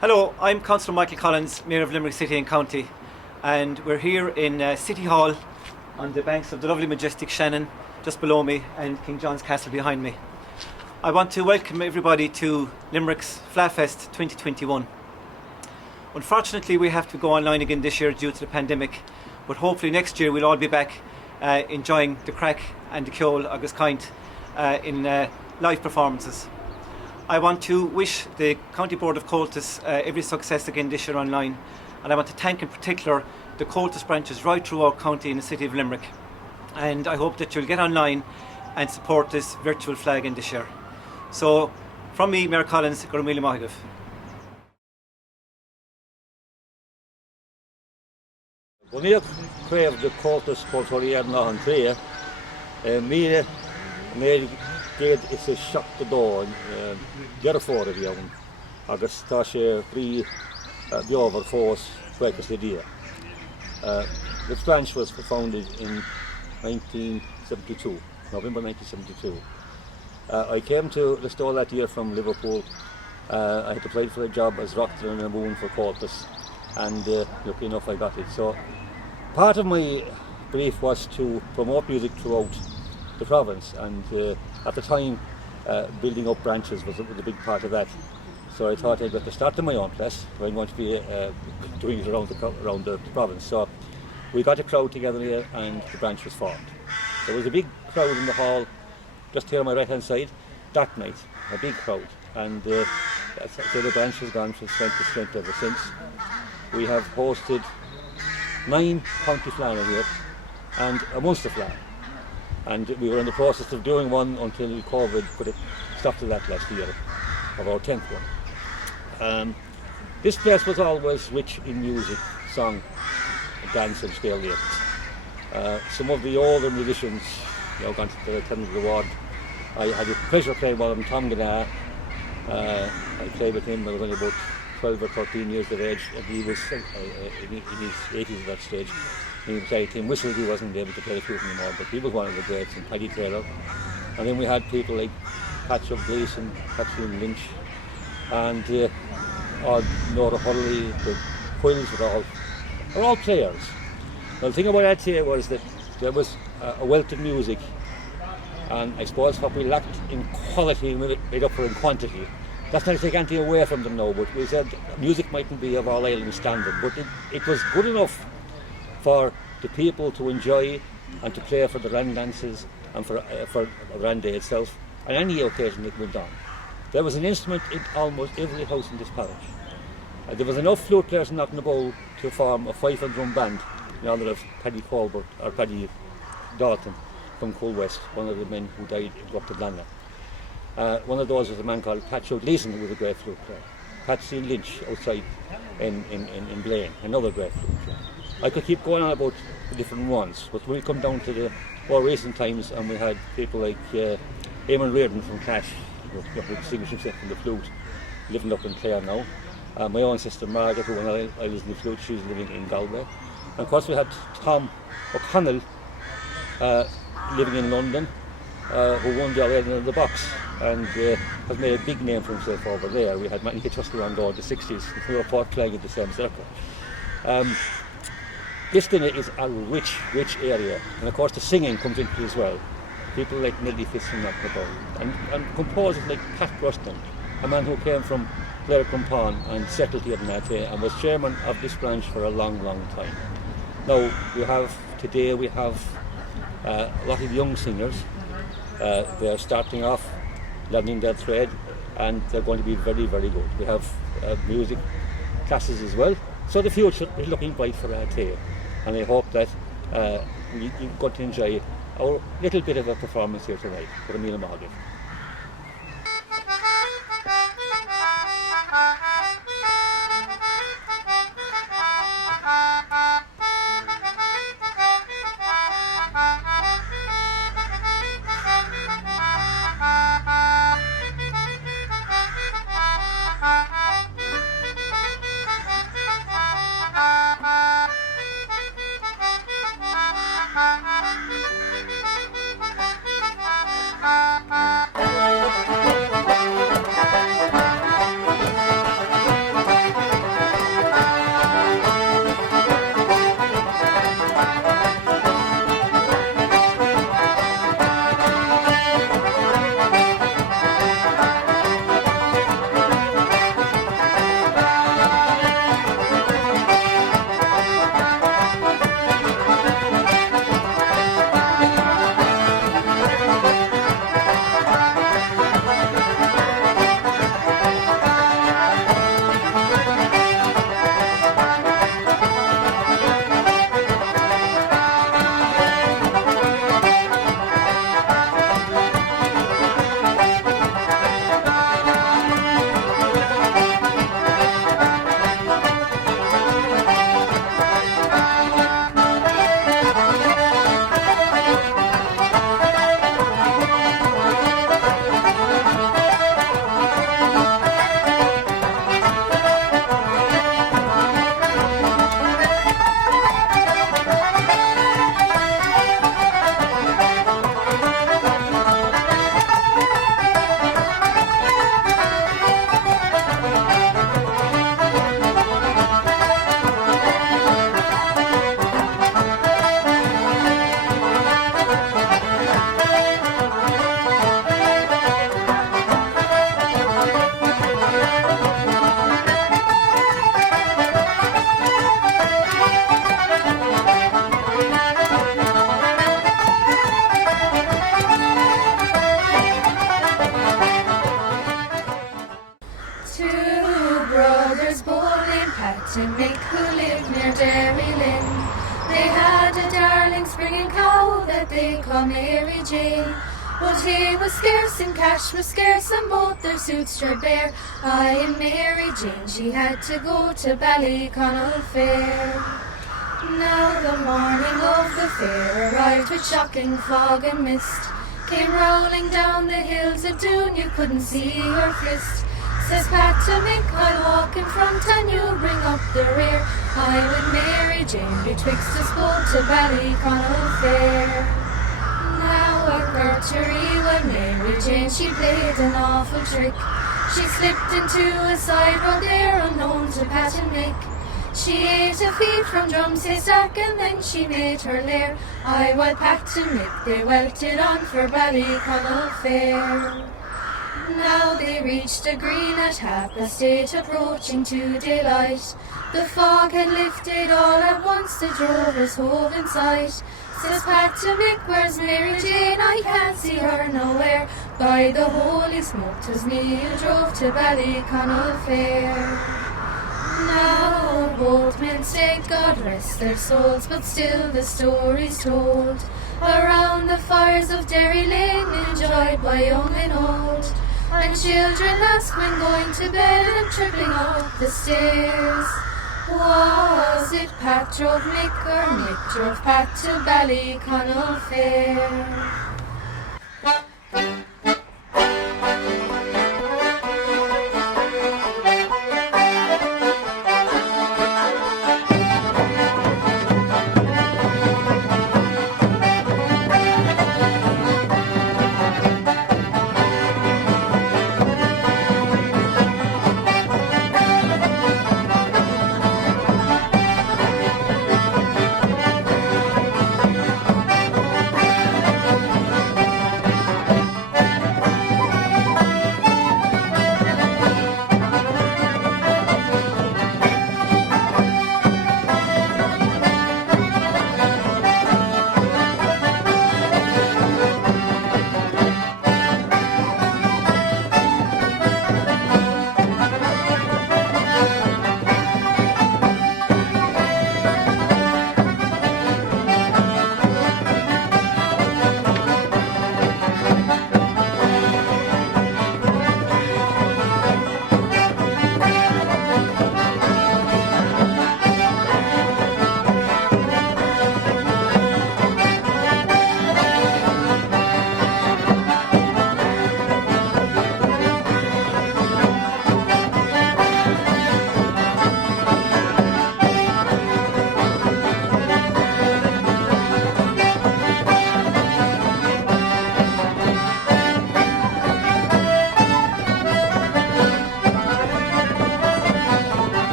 Hello, I'm Councillor Michael Collins, Mayor of Limerick City and County, and we're here in City Hall on the banks of the lovely majestic Shannon just below me and King John's Castle behind me. I want to welcome everybody to Limerick's FleadhFest 2021. Unfortunately, we have to go online again this year due to the pandemic, but hopefully next year we'll all be back enjoying the crack and the Cheoil agus Caint in live performances. I want to wish the County Board of Comhaltas every success again this year online, and I want to thank in particular the Comhaltas branches right through our county in the city of Limerick, and I hope that you'll get online and support this virtual flag in this year. So from me, Mayor Collins, Gur Míle Maith. When I crave the Comhaltas Cultural now and three, me did is a shock the door and get a photo of you. Agus tá sé brí beover fós breakfast the day. The branch was founded in 1972, November 1972. I came to the store that year from Liverpool. I had applied for a job as Rockter and a moon for Comhaltas, and lucky enough I got it. So part of my brief was to promote music throughout the province, and at the time building up branches was a big part of that. So I thought I'd got to start in my own place where I'm going to be doing it around the province. So we got a crowd together here and the branch was formed. There was a big crowd in the hall just here on my right hand side that night, a big crowd, and the branch has gone from strength to strength ever since. We have hosted 9 county flags here and a Munster flag, and we were in the process of doing one until COVID put a stop to that last year, of our 10th one. This place was always rich in music, song, dance and scale games. Some of the older musicians, gone to the Lieutenant of the Ward. I had the pleasure of playing one of them, Tom Gannagh. I played with him when I was only about 12 or 13 years of age, and he was in his 80s at that stage. He played Tim Whistle, he wasn't able to play the flute anymore, but he was one of the greats, and Paddy Taylor. And then we had people like Patch of Gleeson, Catherine Lynch, and Nora Hurley, the Quills were all players. Well, the thing about that here was that there was a wealth of music, and I suppose what we lacked in quality made up for in quantity. That's not to take anything away from them now, but we said music mightn't be of All Ireland standard, but it was good enough for the people to enjoy and to play for the Rand dances and for Rand Day itself, and any occasion it went on. There was an instrument in almost every house in this parish. There was enough flute players knocking the bowl to form a fife and drum band in honour of Paddy Colbert, or Paddy Dalton from Cool West, one of the men who died in Gloucester. One of those was a man called Patch O'Gleeson, who was a great flute player. Patsy Lynch outside in Blaine, another great flute player. I could keep going on about the different ones, but we'll come down to the more recent times, and we had people like Eamon Reardon from Clash, who distinguished himself from the flute, living up in Clare now. My own sister Margaret, who when I was in the flute, she was living in Galway. And of course we had Tom O'Connell living in London, who won the All Ireland in the box, and has made a big name for himself over there. We had Matty Kitchester on board in the 60s, we were both playing in the same circle. Liston is a rich area, and of course the singing comes into it as well. People like Nellie Fitz from Knocknabow, and composers like Pat Ruston, a man who came from Blaircrumpon and settled here in Athe and was chairman of this branch for a long time. Now today we have a lot of young singers. They are starting off learning their trade, and they're going to be very good. We have music classes as well, so the future is looking bright for Athe, and I hope that you're going to enjoy our little bit of a performance here tonight. Gur Míle Maith. springing cow that they call Mary Jane. But hay was scarce and cash was scarce and both their suits stood bare. I and Mary Jane, she had to go to Ballyconnell Fair. Now the morning of the fair arrived with shocking fog and mist. Came rolling down the hills of Doon, you couldn't see her fist. Says Pat to Mick, I'll walk in front and you bring up the rear. I with Mary Jane betwixt us both to Ballyconnell Fair. Now a courtiery when Mary Jane, she played an awful trick. She slipped into a side road there unknown to Pat and Mick. She ate a feed from Drum's haystack and then she made her lair. I while Pat and Mick they welted on for Ballyconnell Fair. Now they reached a green at 8:30, approaching to daylight. The fog had lifted all at once, the drovers hove in sight. Says Pat to Mick, where's Mary Jane? I can't see her nowhere. By the holy smoke, 'twas me who drove to Ballyconnell Fair. Now both men say God rest their souls, but still the story's told. Around the fires of Derry Lane, enjoyed by young and old. And children ask when going to bed and tripping up the stairs. Was it Pat drove Mick or Mick drove Pat to Ballyconnell Fair?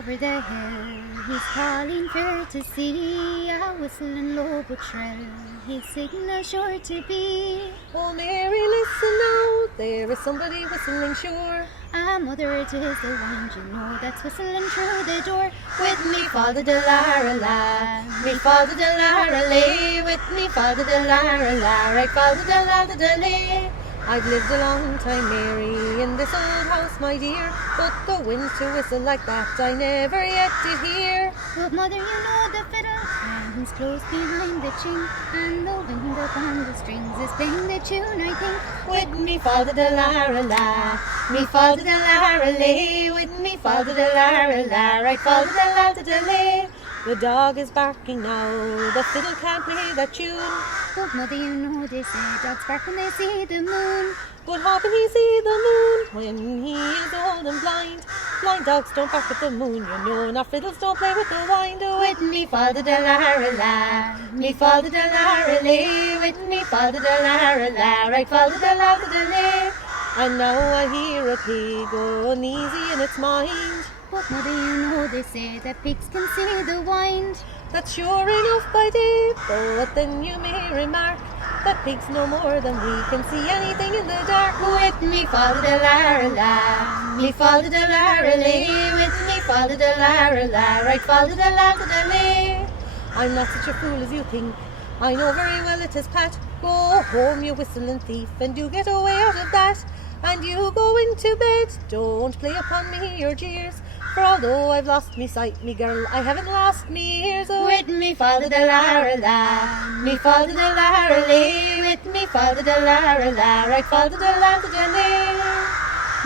over the hill. He's calling fair to see, a whistling low but shrill, his signal sure to be. Oh Mary, listen now, there is somebody whistling sure. Ah, mother, it is the wind, you know, that's whistling through the door. With me, Father de Lara la, me Father de Lara lay. With me, Father de Lara la, right Father de Lara de lay. I've lived a long time, Mary, in this old house, my dear, but the wind to whistle like that I never yet did hear. But mother, you know the fiddle hangs close behind the chin, and the wind upon the strings is playing the tune, I think. With me, Father de Lara la, me Father de Lara lay. With me, Father de Lara la, right Father de Lara de lay. The dog is barking now, the fiddle can't play that tune. But mother, you know they say dogs bark when they see the moon. But how can he see the moon when he is old and blind? Blind dogs don't bark at the moon, you know, nor fiddles don't play with the wind. With me, Father de Lara la, me Father de Lara lay. With me, Father de Lara la, right Father de Lara de lay. And now I hear a pig going easy in its mind. But mother, you know they say that pigs can see the wind. That's sure enough by day, but then you may remark The pigs no more than we can see anything in the dark. With me, Father de la, me Father de la, with me, Father de la, right Father de la. I'm not such a fool as you think. I know very well it is Pat. Go home, you whistling thief, and do get away out of that. And you go into bed, don't play upon me your jeers. For although I've lost me sight, me girl, I haven't lost me ears. Oh, With me, Father de la, me Father de la, with me, Father de la, right Father de la.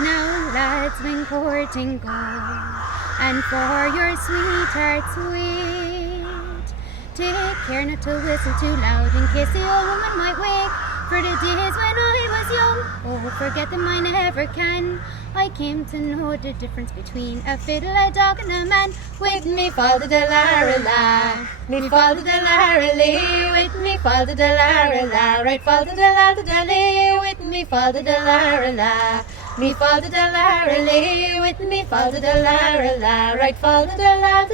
Now lads, when courting go, and for your sweethearts wait, take care not to whistle too loud in case the old woman might wake. For the days when I was young, oh, forget them I never can. I came to know the difference between a fiddle, a dog, and a man. With me, Father de la, me Father de la, with me, Father de la, right Father de la, with me, Father de la, me Father de la, with me, Father de la, right Father de la.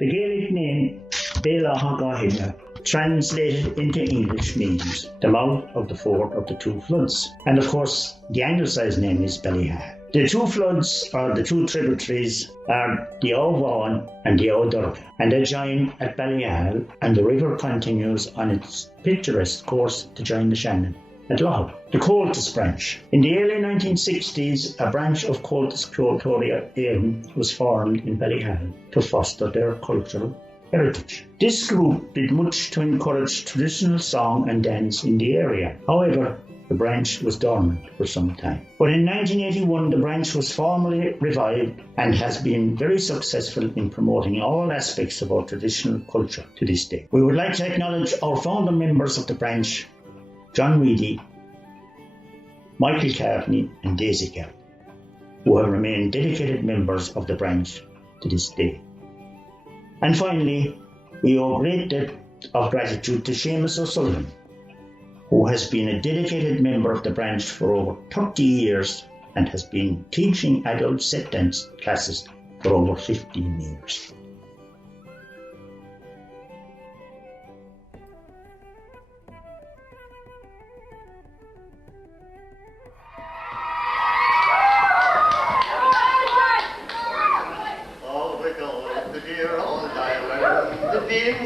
The Gaelic name Béla Hagahila, translated into English, means the mouth of the fourth of the two floods. And of course, the anglicised name is Ballyha. The two floods, or the two tributaries, are the Vaughan and the Durga, and they join at Ballyha, and the river continues on its picturesque course to join the Shannon at Lough. The Comhaltas branch. In the early 1960s, a branch of Comhaltas Cheoil was formed in Ballyha to foster their cultural heritage. This group did much to encourage traditional song and dance in the area. However, the branch was dormant for some time. But in 1981, the branch was formally revived and has been very successful in promoting all aspects of our traditional culture to this day. We would like to acknowledge our founder members of the branch, John Reedy, Michael Cartney and Daisy Cartney, who have remained dedicated members of the branch to this day. And finally, we owe a great debt of gratitude to Seamus O'Sullivan, who has been a dedicated member of the branch for over 30 years and has been teaching adult set dance classes for over 15 years.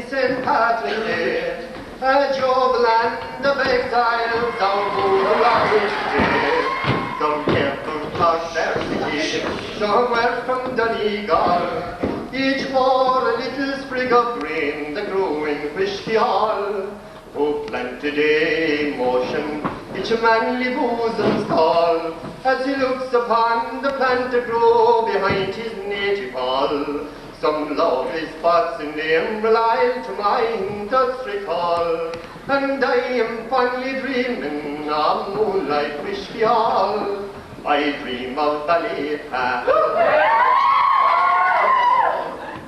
St. Patrick's Day, a job land of exiles down to the Rockridge Day. Some came from Clough City, somewhere from Donegal. Each wore a little sprig of green, the growing Fleadh Cheoil. Who planted a motion, each manly bosom's call, as he looks upon the planter grow behind his native hall. Some lovely spots in the Emerald Isle to mind does recall, and I am fondly dreaming of moonlight Fleadh Cheoil. I dream of Ballyhale.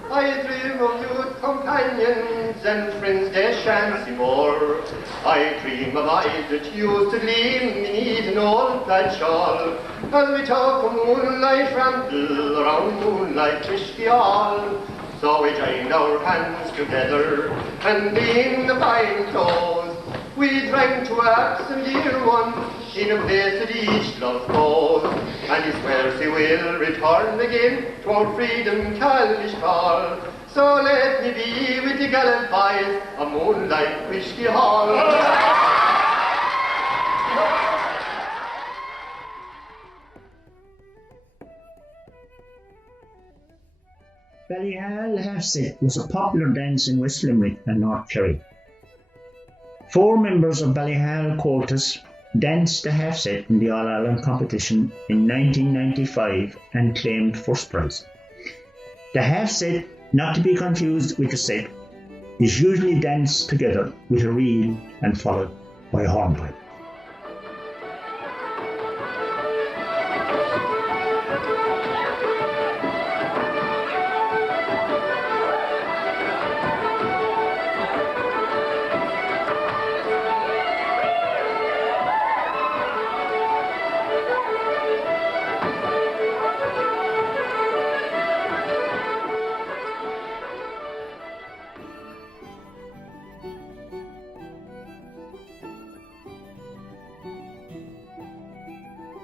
I dream of youth companions and friends they shan't see more. I dream of eyes that used to gleam beneath an old plaid shawl, as we talk of moonlight ramble around moonlight Fleadh Cheoil. So we joined our hands together, and in the fine clothes, we drank to absent dear one, in a place that each loves goes. And he swears he will return again to our freedom childish call. So let me be with the gallant boys of moonlight Fleadh Cheoil. Ballyhale half-set was a popular dance in West Limerick and North Kerry. 4 members of Ballyhale Comhaltas danced the half-set in the All-Ireland competition in 1995 and claimed first prize. The half-set, not to be confused with the set, is usually danced together with a reel and followed by a hornpipe.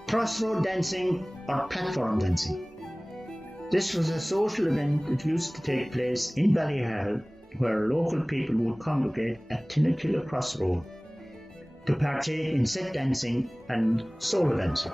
Crossroad dancing or platform dancing. This was a social event that used to take place in Ballyhale, where local people would congregate at Tinnakilla Crossroad to partake in set dancing and solo dancing.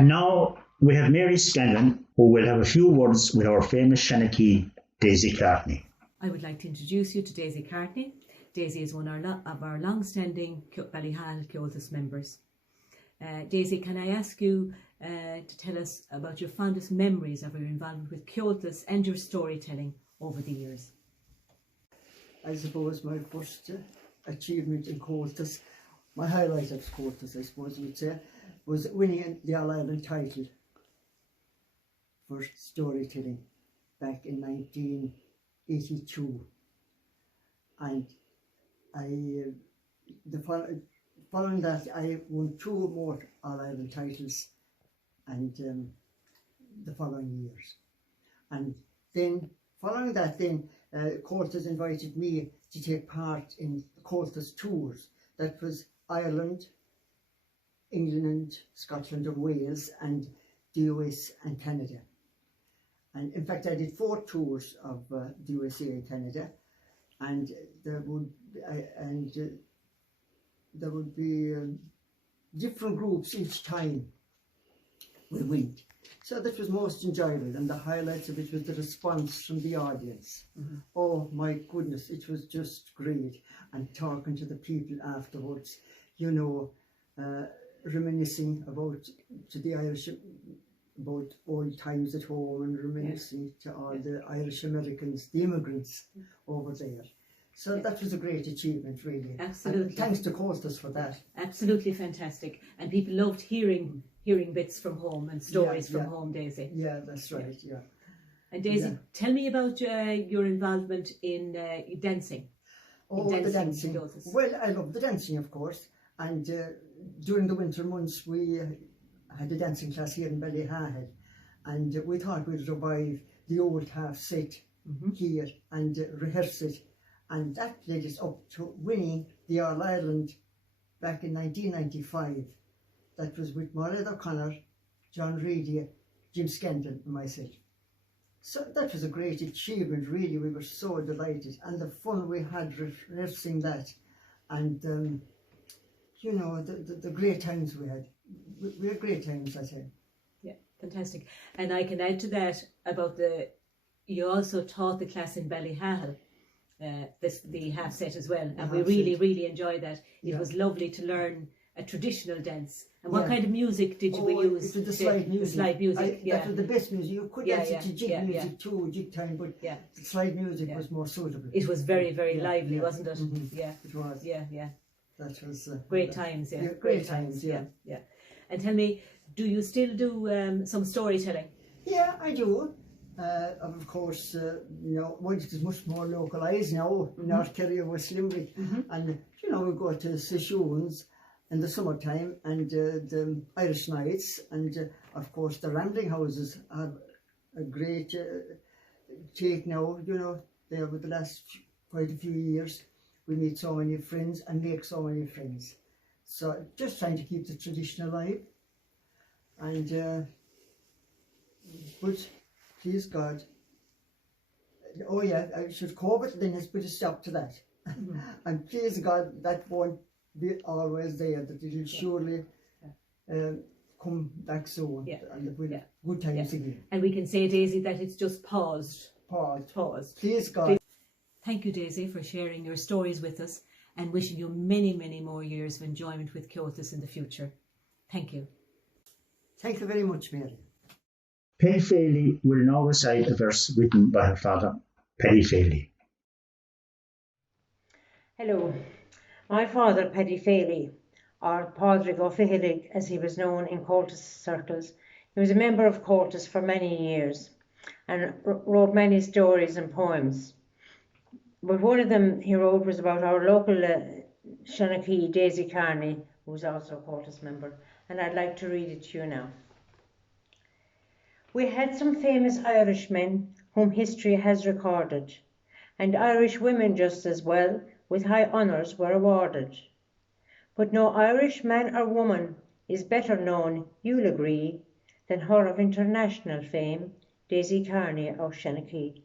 And now we have Mary Scanlon, who will have a few words with our famous Shanachie, Daisy Cartney. I would like to introduce you to Daisy Cartney. Daisy is one of our long-standing Ballyhale Comhaltas members. Daisy, can I ask you to tell us about your fondest memories of your involvement with Comhaltas and your storytelling over the years? I suppose my first achievement in Comhaltas, my highlight of Comhaltas, I suppose you would say, was winning the All-Ireland title for storytelling back in 1982. And following that, I won 2 more All-Ireland titles and the following years. And then, following that, Comhaltas invited me to take part in Comhaltas tours. That was Ireland, England, Scotland and Wales, and the US and Canada. And in fact, I did 4 tours of the USA and Canada, and there would be different groups each time we went. So that was most enjoyable, and the highlights of it was the response from the audience. Oh my goodness, it was just great. And talking to the people afterwards, you know, reminiscing about the Irish, about old times at home, and reminiscing to all the Irish Americans, the immigrants over there. So that was a great achievement, really. Absolutely. And thanks to Comhaltas for that. Absolutely fantastic. And people loved hearing bits from home and stories from home, Daisy. Yeah, that's right, yeah. And Daisy, tell me about your involvement in dancing. The dancing. Well, I love the dancing, of course. And during the winter months, we had a dancing class here in Ballyhale. And we thought we'd revive the old half set here and rehearse it. And that led us up to winning the All-Ireland back in 1995. That was with Maureen O'Connor, John Reedy, Jim Scandal and myself. So that was a great achievement, really. We were so delighted. And the fun we had rehearsing that. And, you know, the great times we had. We had great times, I say. Yeah, fantastic. And I can add to that about you also taught the class in Ballyhale. The half set as well, and we really enjoyed that. It was lovely to learn a traditional dance. And what kind of music did we use? It was the slide music. The slide music, That was the best music. You could dance it to jig music too, jig time, but the slide music was more suitable. It was very lively, wasn't it? Yeah, it was. Yeah. That was great times. Yeah, great times. Yeah. And tell me, do you still do some storytelling? Yeah, I do. Of course, you know, it is much more localised now in North Kerry, West Limerick, and you know, we go to sessions in the summertime and the Irish nights, and of course the rambling houses have a great take now. You know, they over the last quite a few years, we meet so many friends and make so many friends. So just trying to keep the tradition alive, and but. Please God. Oh yeah, I should COVID then has put a stop to that. And please God, that won't be always there, that it will surely come back soon. And with good times again. And we can say, Daisy, that it's just paused. Paused. Please God. Thank you, Daisy, for sharing your stories with us, and wishing you many more years of enjoyment with Comhaltas in the future. Thank you. Thank you very much, Mary. Penny Fairley will now recite a verse written by her father, Paddy Fairley. Hello. My father, Paddy Fairley, or Padraig O'Fihelig, as he was known in Comhaltas circles, he was a member of Comhaltas for many years and wrote many stories and poems. But one of them he wrote was about our local Shanachie, Daisy Carney, who was also a Comhaltas member, and I'd like to read it to you now. We had some famous Irishmen whom history has recorded, and Irish women just as well, with high honours were awarded. But no Irish man or woman is better known, you'll agree, than her of international fame, Daisy Carney of Shanachie.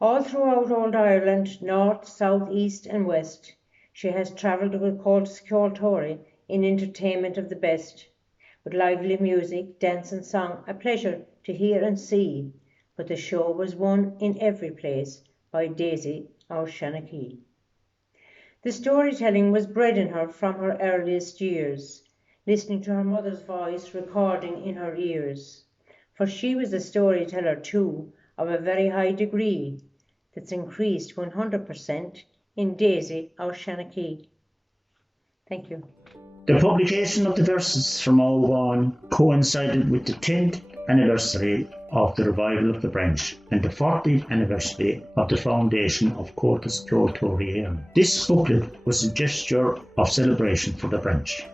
All throughout old Ireland, north, south, east and west, she has travelled with Comhaltas Cheoil in entertainment of the best, with lively music, dance and song, a pleasure to hear and see. But the show was won in every place by Daisy, our Shanachie. The storytelling was bred in her from her earliest years, listening to her mother's voice recording in her ears. For she was a storyteller too, of a very high degree, that's increased 100% in Daisy, our Shanachie. Thank you. The publication of the verses from Owen coincided with the 10th anniversary of the revival of the branch and the 40th anniversary of the foundation of Comhaltas Units. This booklet was a gesture of celebration for the branch.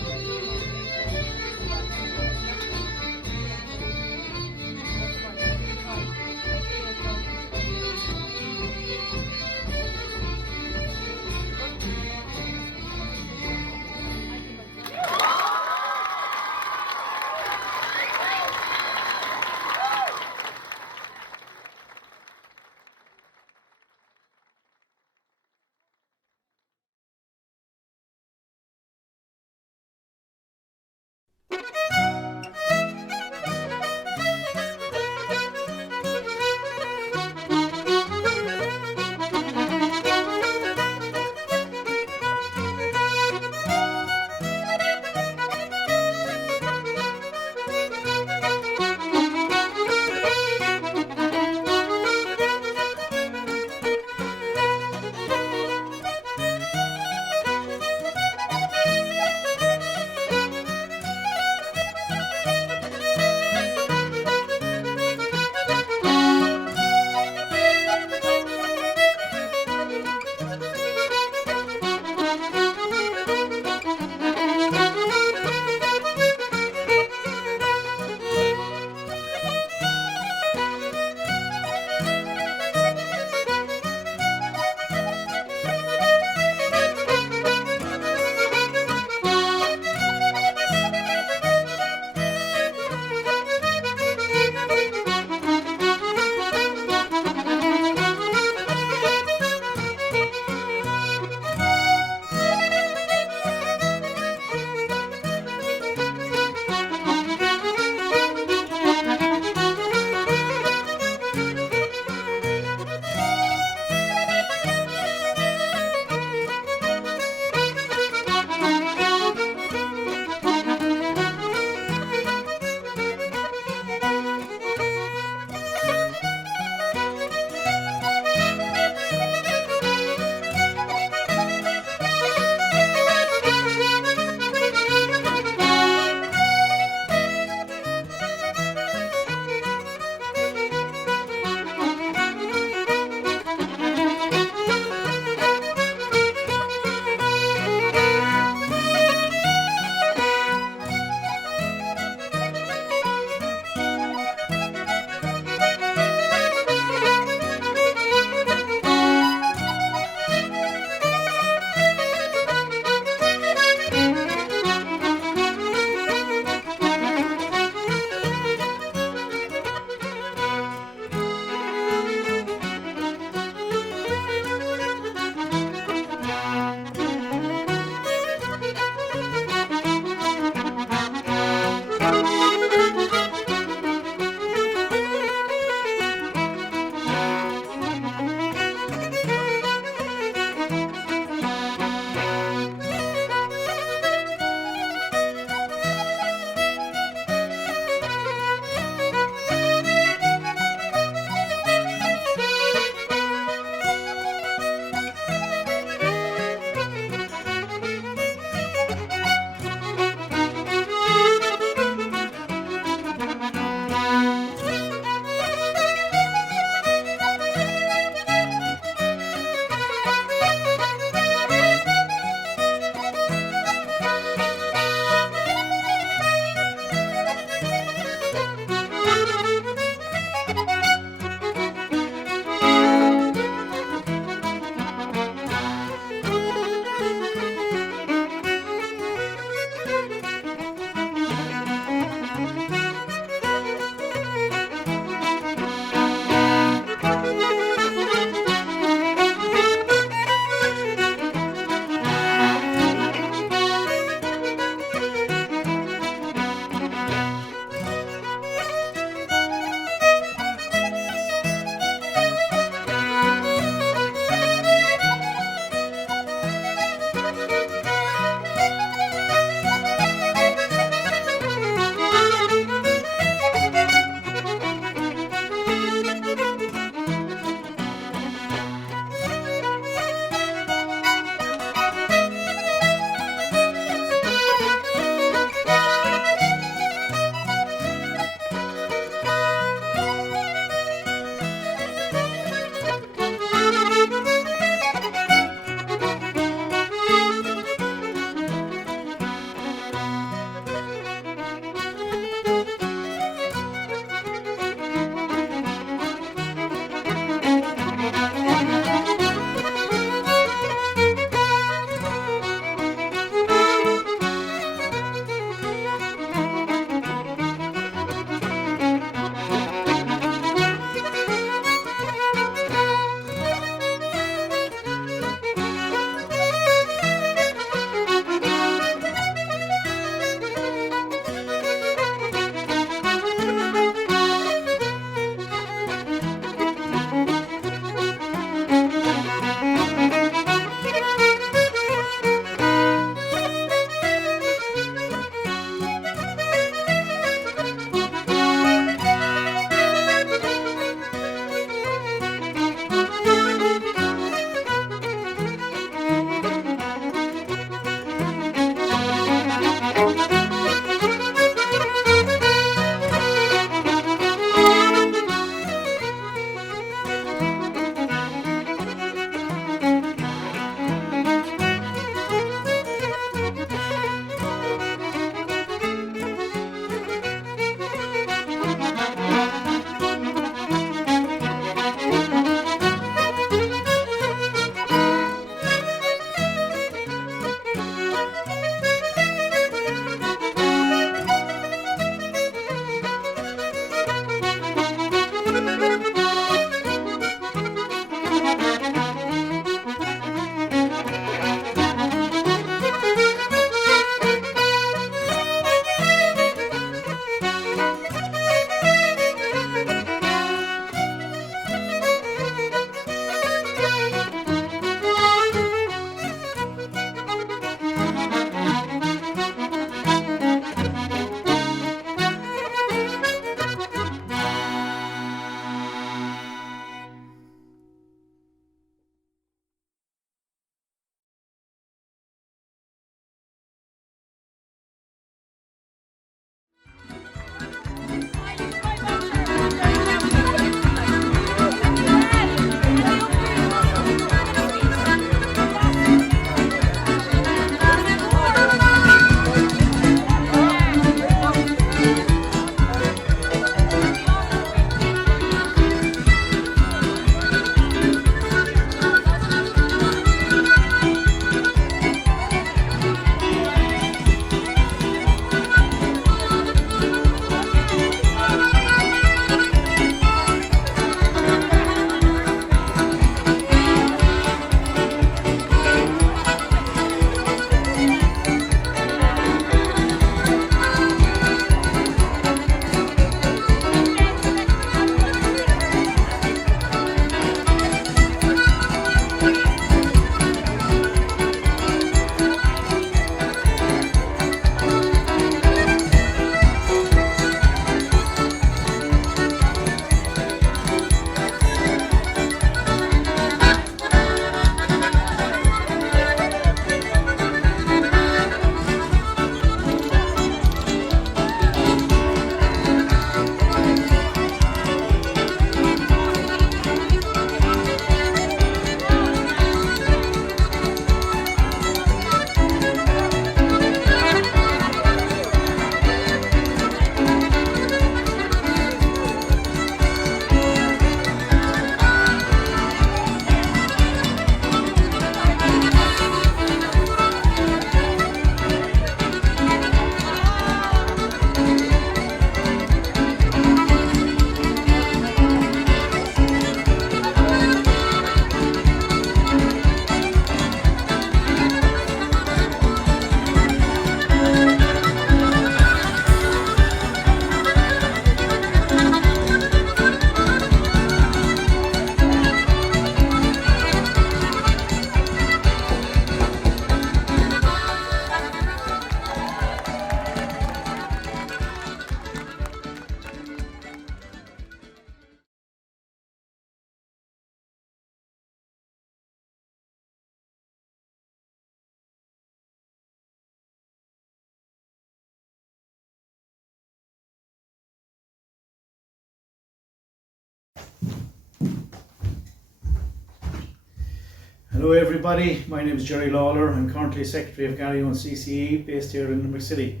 Hello everybody, my name is Jerry Lawler. I'm currently Secretary of Garryowen CCE based here in Limerick City.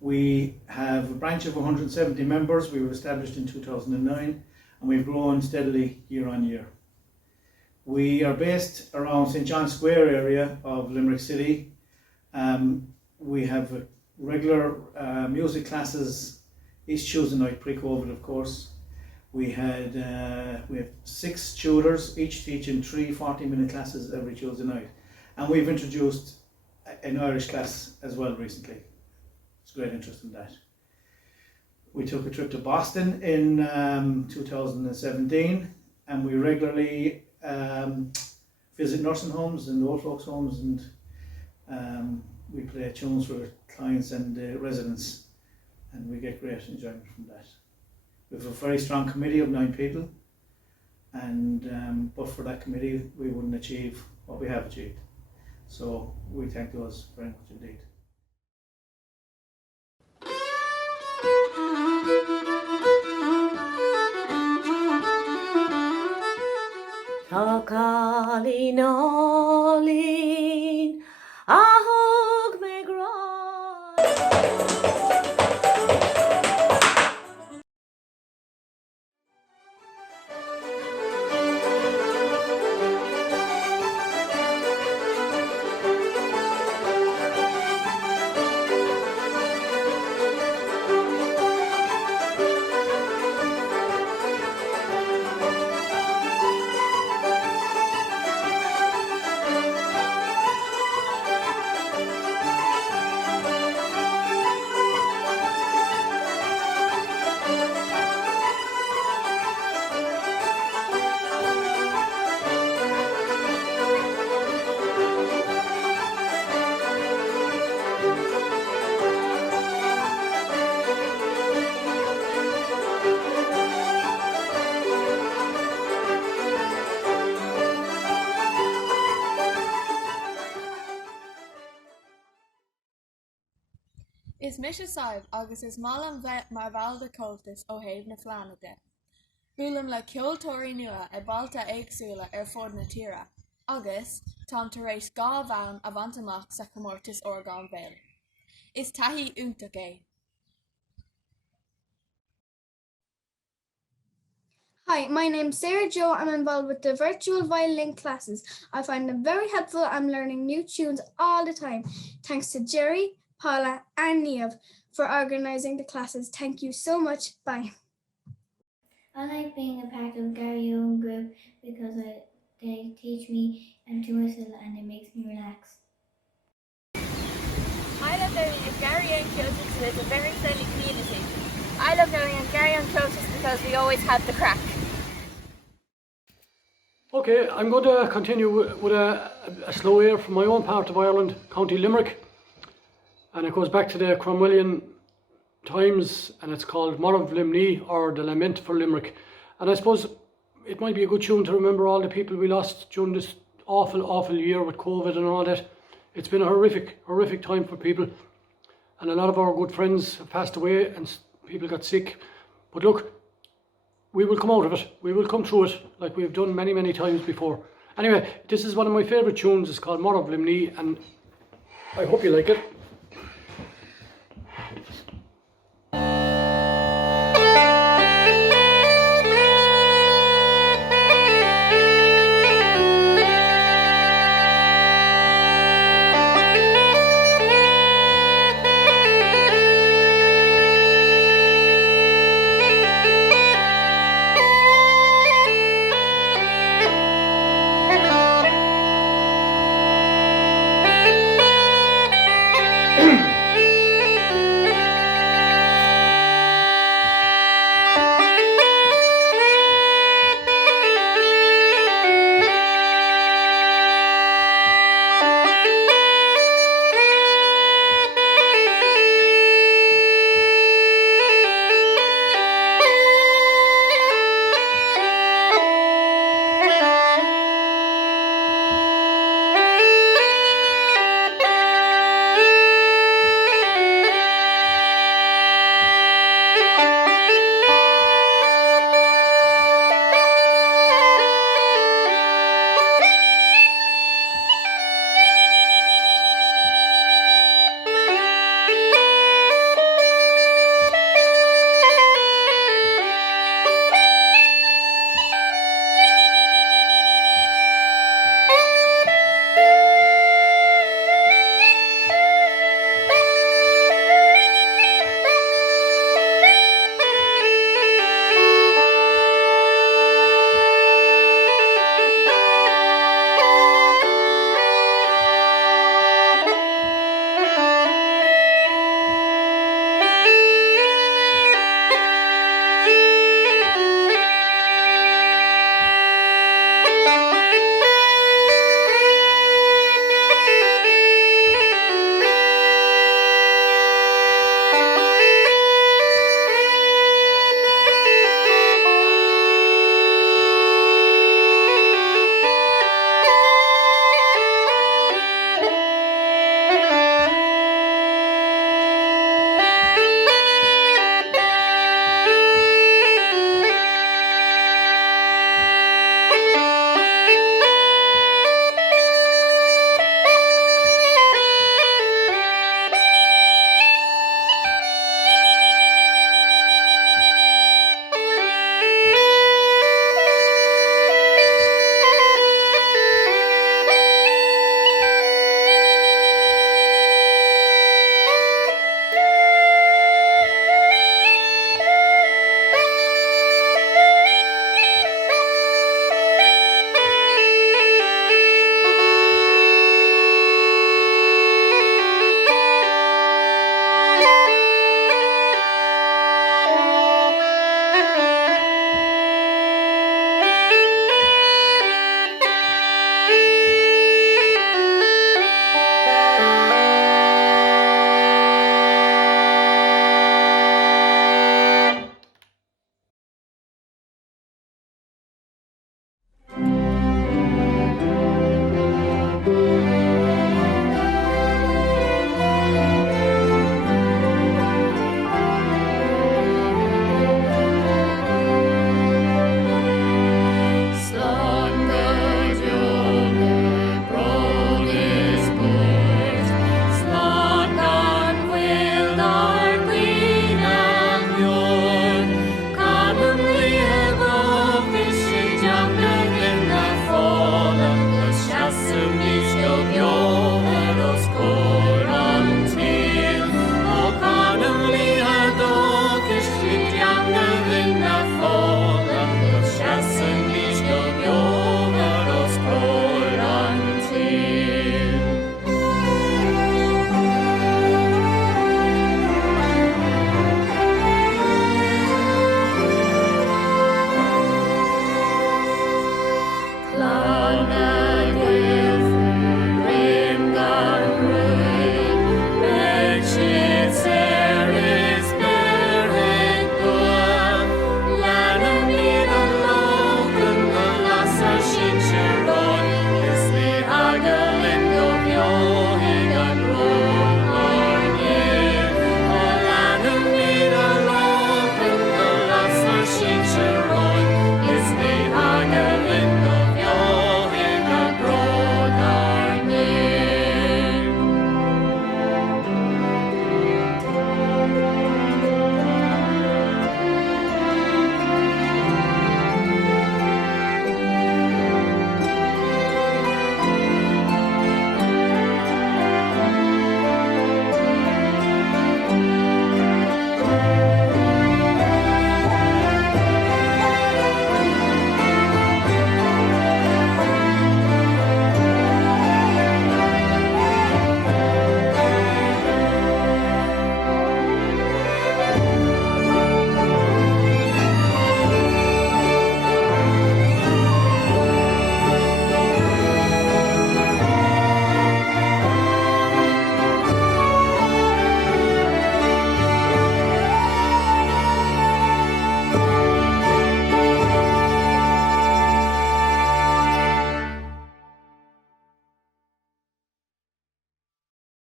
We have a branch of 170 members. We were established in 2009 and we've grown steadily year on year. We are based around St. John's Square area of Limerick City. We have regular music classes each Tuesday night, pre-COVID of course. We have 6 tutors, each teaching 3 40-minute classes every Tuesday night. And we've introduced an Irish class as well recently. There's great interest in that. We took a trip to Boston in 2017 and we regularly visit nursing homes and old folks homes, and we play tunes for clients and residents, and we get great enjoyment from that. We have a very strong committee of 9 people, and but for that committee we wouldn't achieve what we have achieved. So we thank those very much indeed. Tá Calí nálín, a thug me grá. Is Mishasaib agus is malam vet mar valda coltas ó héh na flanade. Búlam le ceoltóirí nua e balta éagsúla fód na tíra, agus tám tar éis gá bhain a bhaint sa Comhaltas Orgán Béil. Is taithí úntach é. Hi, my name's Sarah Jo. I'm involved with the virtual violin classes. I find them very helpful. I'm learning new tunes all the time. Thanks to Jerry, Paula and Niamh for organising the classes. Thank you so much. Bye. I like being a part of Garryowen group because they teach me to whistle and it makes me relax. I love living in Garryowen Comhaltas. It's a very friendly community. I love living in Garryowen Comhaltas because we always have the crack. Okay, I'm going to continue with a slow air from my own part of Ireland, County Limerick. And it goes back to the Cromwellian times, and it's called Murragh Limni, or the Lament for Limerick. And I suppose it might be a good tune to remember all the people we lost during this awful year with COVID and all that. It's been a horrific time for people, and a lot of our good friends have passed away and people got sick. But look, we will come out of it. We will come through it like we've done many times before. Anyway, this is one of my favourite tunes. It's called Murragh Limni, and I hope you like it.